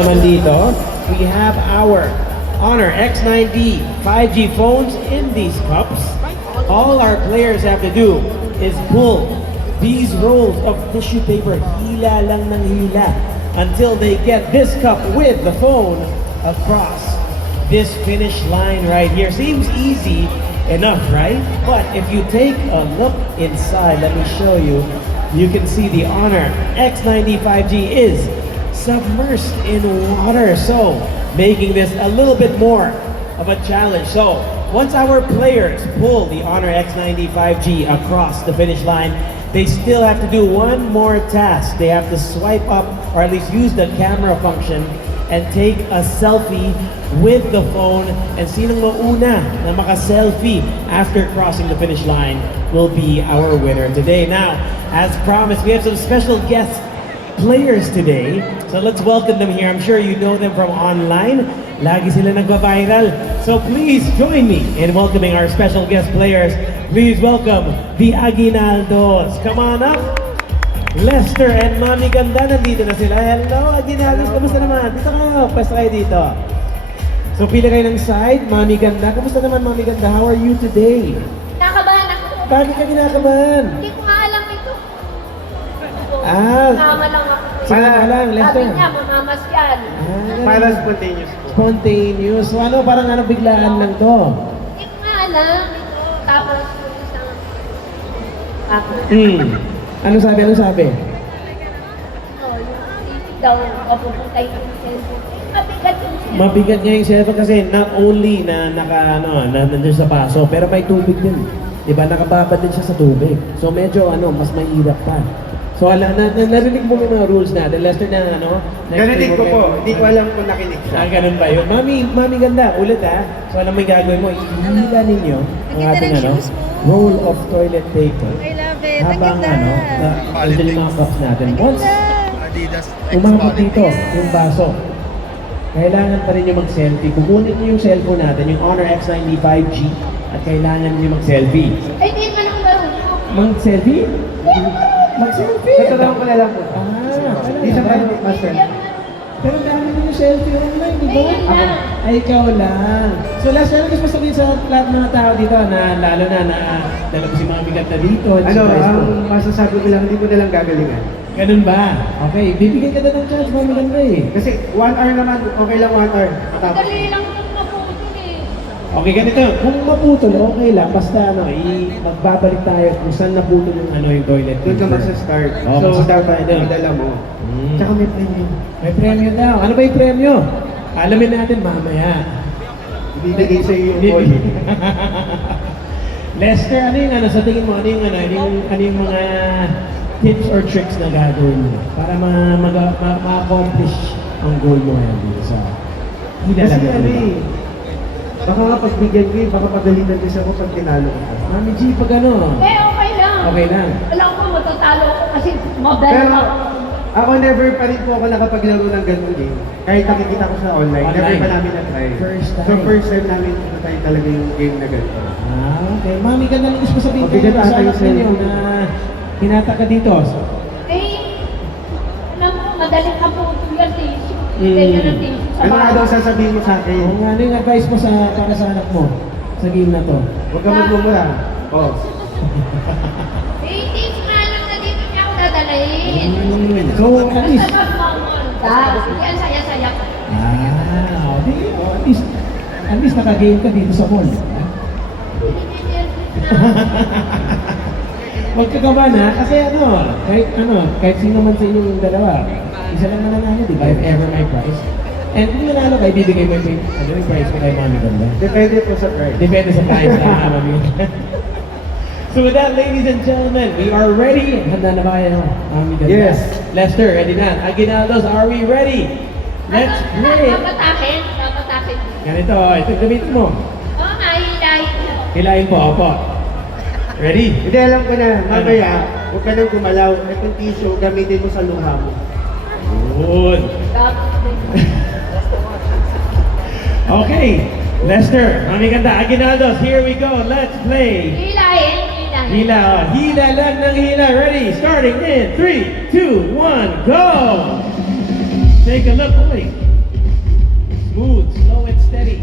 Naman dito, we have our Honor X9D 5G phones in these cups. All our players have to do is pull these rolls of tissue paper, hila lang ng hila, until they get this cup with the phone across this finish line right here. Seems easy enough, right? But if you take a look inside, let me show you, you can see the Honor X9D 5G is submersed in water, so making this a little bit more of a challenge. So once our players pull the Honor X9D 5G across the finish line, they still have to do one more task. They have to swipe up, or at least use the camera function, and take a selfie with the phone. And sinong mauna na maka-selfie after crossing the finish line will be our winner today. Now, as promised, we have some special guest players today. So let's welcome them here. I'm sure you know them from online. Lagi sila nagba-viral. So please join me in welcoming our special guest players. Please welcome the Aguinaldos. Come on up. Lester and Mami Ganda, nandito na sila. Hello, Aguinaldos. Kamusta naman? Dito kayo. Pwesta kayo dito. So pila kayo ng side. Mami Ganda. Kamusta naman, Mami Ganda? How are you today? Nakabahan ako. Bakit ka kinakabahan? Hindi ko nga alam ito. Mama lang ako. Sino ka lang, Lester? Sabi niya, mamamas yan. Para spontaneous po. Spontaneous. So ano, parang ano, biglaan lang to. Hindi ko nga alam ito. Tapos yung isang ako. Ano sabi? Ano sabi? Yung isip daw, papupuntay yung cellphone. Mabigat yung cellphone. Mabigat nga yung cellphone kasi not only na nandun sa paso, pero may tubig din. Diba? Nakababad din siya sa tubig. So medyo mas mahirap pa. So narinig mo yung mga rules natin. Lester na Narinig ko po. Hindi ko alam kung nakinig siya. Ganun ba yun? Mami Ganda, ulit ha. So alam mo yung gagawin mo, ihila ninyo ang ating roll of toilet paper. I love it. Habang Ang ganda. andyan yung mga cups natin. Once Adidas umabot dito yung baso, kailangan pa rin yung mag-selfie. Kukunin niyo yung cellphone natin, yung Honor X9D 5G, at kailangan niyo mag-selfie. Ay, hindi man ako marunong. Mag-selfie? Mag-selfie! Tatawag ko na lang po. Hindi siya kayo master. Pero dami din yung selfie online, di ba? Ayun lang. Ay, ikaw lang. So last time, gusto sabihin sa lahat ng mga tao dito na lalo na dala ko si mga bigat na dito. Ang masasabi ko lang, hindi ko na lang gagalingan. Ganun ba? Okay, bibigyan ka na ng chance, mga maganda eh. Kasi 1 hour naman, okay lang 1 hour. Matapos. Dali lang itong naputol eh. Okay, ganito. Kung maputol, okay lang. Basta magbabalik tayo kung saan naputol yung toilet. Doon ka magsa-start. Oo, So, magsa-start tayo doon. idala mo. Tsaka may premium. May premyo daw. Ano ba yung premyo? Alamin natin mamaya. Ibibigay sa iyo yung call. Lester, ano yung sa tingin mo, ano yung mga tips or tricks na gagawin mo para ma-accomplish ang goal mo ngayon dito sa Kasi baka nga pagbigyan ko baka pagalitan din siya ko pag tinalo ko. Mami G, pag ano? Okay lang. Okay lang. Alam ko matatalo ako kasi mabel Pero ako. ako never pa rin po ako nakapaglaro ng ganun game. Kahit nakikita ko sa online, never pa namin na-try. First time. So first time namin na-try talaga yung game na ganun. Okay. Mami, ganda lang gusto sabihin ko Mabigat sa ata anak yung ninyo cellphone. na hinata ka dito. Alam mo, madaling kaputol yan eh. Ganyan ang tissue sa Ano nga daw bahay. sasabihin mo sa akin? Ano yung advice mo para sa anak mo sa game na to? Huwag ka magmumura. Oh. Hindi ko na alam na dito niya ako dadalhin. So, at least, Basta magmamanda. Sige, ang saya-saya ko. at least naka-game ka dito sa mall. Huwag ka kabahan ha, kasi kahit sino man sa inyong dalawa, isa lang nananalo, di ba? If ever may prize. And kung nanalo ka, ibibigay mo yung prize ko kay Mami Ganda. Depende po sa price. Depende sa prize na Mami Ganda. So with that, ladies and gentlemen, we are ready. Handa na ba kayo, Mami Ganda? Yes. Lester, ready na. Aguinaldos, are we ready? Let's play! Papatakin. Papatakin. Ganito, ito gamitin mo. Oo nga, hilahin. Hilahin po, opo. Ready? Hindi, alam ko na. Mamaya, huwag ka nang gumalaw. Itong tissue, gamitin mo sa luha mo. Good. Okay, Lester, Mami Ganda, Aguinaldos, here we go. Let's play. Hilahin. Hila lang ng hila. Ready? Starting in 3, 2, 1, go! Take a look. Uy, Smooth, slow and steady.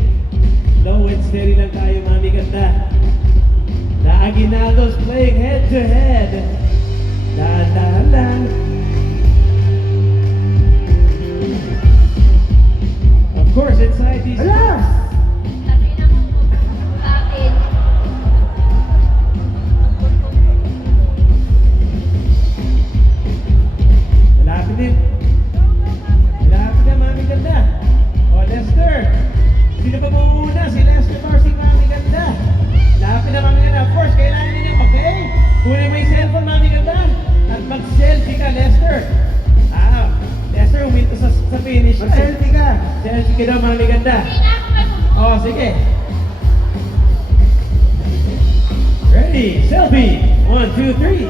Slow and steady lang tayo, Mami Ganda. The Aguinaldos playing head to head. Dahan-dahan. Of course, inside these... Ala! Sabi na mo sa akin. Malapit din. Malapit na, Mami Ganda. O, Lester. Sino ba muna? Si Lester or si Mami Ganda? Malapit na, Mami Ganda. Of course, kailangan ninyo, okay? Kunin mo yung cellphone, Mami Ganda. At mag-selfie ka, Lester. Lester, uminto sa finish. Mag-selfie ka. Selfie ka daw, Mami Ganda. Hindi na ako mag- Oh, sige. Ready, selfie. 1, 2, 3.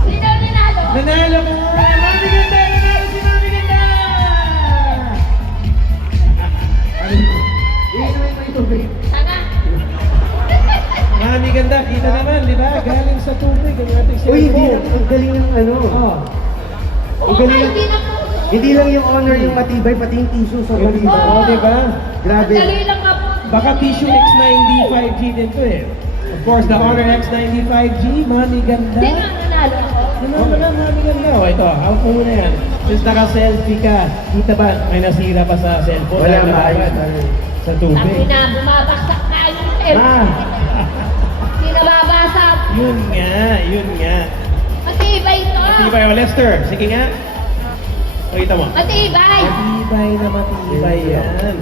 Sino nanalo? Nanalo ka! Mami Ganda! Nanalo si Mami Ganda! Iinumin mo yung tubig. Sana. Mami Ganda, kita naman, di ba? Galing sa tubig ang ating Uy, hindi cellphone. lang. Ang galing ng ano. Oh. Oo galing. nga, hindi na po. Hindi lang yung honor yung matibay, pati yung tissue sa Yun, matibay. oh, di ba? Grabe. Madali lang nga po. Baka tissue X90 5G din to eh. Of course, the Honor X90 5G, Mami Ganda. Hindi nga nanalo ako. Naman mo na, Mami Ganda. O, ito, hawak mo muna yan. Since naka-selfie ka, kita ba, may nasira pa sa cellphone? Wala, Dahil maayos. nababad Sa Sabi tubig. na, bumabagsak na yung cellphone. Ah, Hindi nababasag. yun nga. Matibay ito. Matibay o, Lester. Sige nga. Pakita mo. Matibay. Matibay na matibay yan.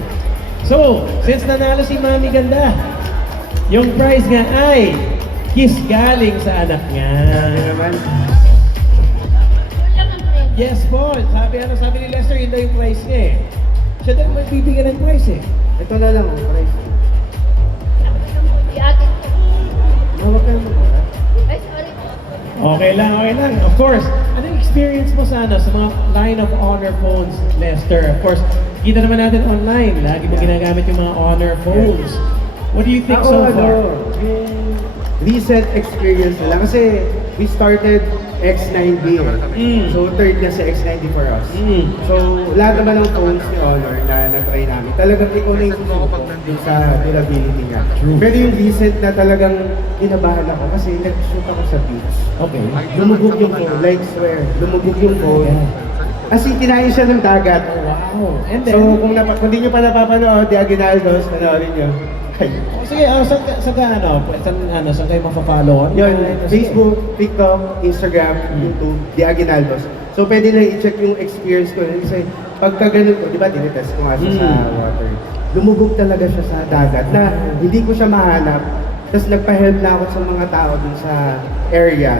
So, since nanalo si Mami Ganda, yung prize nga ay kiss galing sa anak niya. Grabe naman. Yun lang ang friend. Yes po. Sabi ni Lester, yun daw yung prize niya eh. Siya daw magbibigyan ng prize eh. Ito na lang, oh, price. Sabi ng puti atin. Mawag ka naman. Ay, sorry po. Okay lang. Of course, anong experience mo sa mga line of Honor phones, Lester? Of course, kita naman natin online. Lagi mo ginagamit yung mga Honor phones. What do you think so far? yung recent experience na lang. Kasi we started X9B. Mm. So, third na sa X90 for us. Mm. So, lahat naman ng phones ni Honor na na-try namin, talagang ikaw na yung susuko dun sa durability niya. Pero yung recent na talagang inabahan ako kasi nag-shoot ako sa beach. Okay. Lumubog yung phone, like swear, lumubog yung phone. As in, kinain siya ng dagat. Wow. And then, So, kung di nyo pa napapanood, The Aguinaldos, panoorin nyo. Kayo. sige, saan kayo mapafollow? Yun, Facebook, TikTok, Instagram, YouTube, The Aguinaldos. So, pwede na i-check yung experience ko. Kasi, pagka ganun ko, di ba, tinitest ko nga siya sa water. Lumubog talaga siya sa dagat na hindi ko siya mahanap. Tapos nagpa-help na ako sa mga tao dun sa area.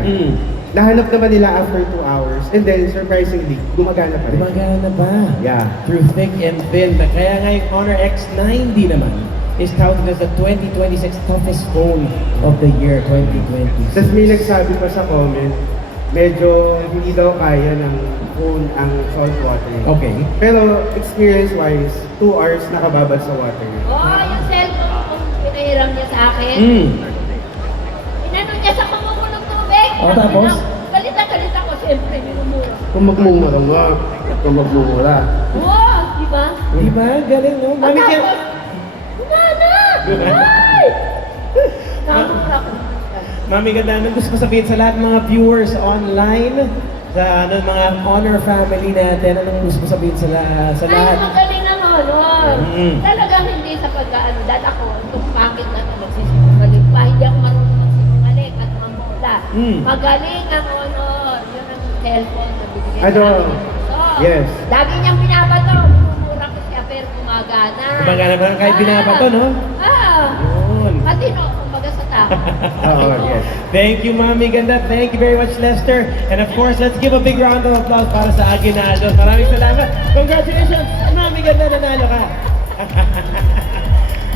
Nahanap naman nila after 2 hours. And then, surprisingly, gumagana pa rin. Gumagana ba? Yeah. Through thick and thin. Kaya nga yung Honor X90 naman is touted as the 2026 toughest phone of the year 2020. Tapos may nagsabi pa sa comment, medyo hindi daw kaya ng phone ang salt water. Okay. Pero experience-wise, 2 hours nakababad sa water. Oo, yung cellphone ko, pinahiram niya sa akin. Inano niya sa mamumulong tubig. O, tapos? Galit ako, siyempre, minumura. Kung magmumura nga, kung magmumura. Oo, di ba? Di ba? Galing, no? Mami, kaya... Gumana! Ay! Namumura ko. Mami, ganda. Anong gusto ko sabihin sa lahat ng mga viewers online, sa mga Honor family natin, anong gusto ko sabihin sa Ay, lahat? magaling ang honor. Mm. Talagang hindi sa pagkaano. Dahil ako, itong pangit na ito, nagsisinungaling pa. Hindi ako marunong magsinungaling at mamula. Magaling ang honor. Yun ang cellphone na bibigyan Ano? namin. So, Yes. Lagi niyang binabato. Minumura ko siya, pero gumagana. Gumagana ba? Kahit binabato, no? Yun. Pati no, kumbaga sa tao. Oo, yes. Thank you, Mami Ganda. Thank you very much, Lester. And of course, let's give a big round of applause para sa Aguinaldos. Maraming salamat. Congratulations, Mami Ganda, nanalo ka.